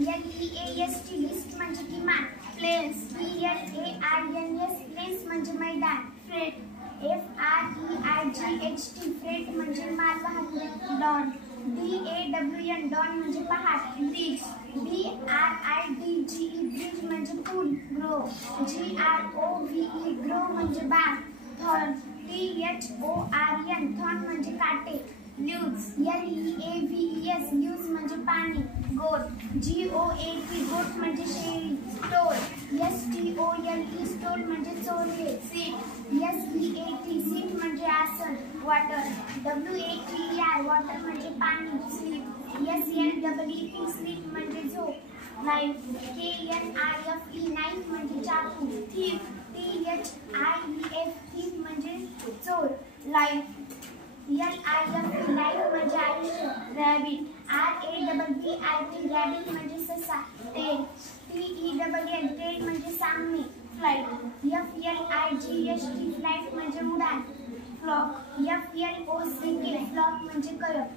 LEAST list म्हणजे किमान, planes PLAINS planes म्हणजे मैदान, फ्रेट FREIGHT फ्रेट म्हणजे मालवाहक, डॉन DAWN डॉन म्हणजे पहाट, ब्रिज BRIDGE ब्रिज म्हणजे पूल, ग्रो GROVE ग्रो म्हणजे बाग, थॉर्न THORN थॉर्न म्हणजे काटे, ल्यूज LEAVES ल्यूज म्हणजे पाणी, गोट GOAT गोट म्हणजे शेळी, स्टोल STOLE स्टोल म्हणजे चोरले, सीट SEAT सीट म्हणजे आसन, वॉटर WATER वॉटर म्हणजे पाणी, स्लीप SLEEP स्लीप म्हणजे झोप, नाईफ KNIFE नाईफ म्हणजे चाकू, थीफ THIEF थीफ म्हणजे चोर, लाईफ LIFE लाईफ म्हणजे आयुष्य, रॅबिट RABBIT रॅबिट म्हणजे ससा, टेल TELL टेल म्हणजे सांगणे, फ्लाइट FLIGHT फ्लाइट म्हणजे उडान, फ्लॉक FLOCK फ्लॉक म्हणजे कळप.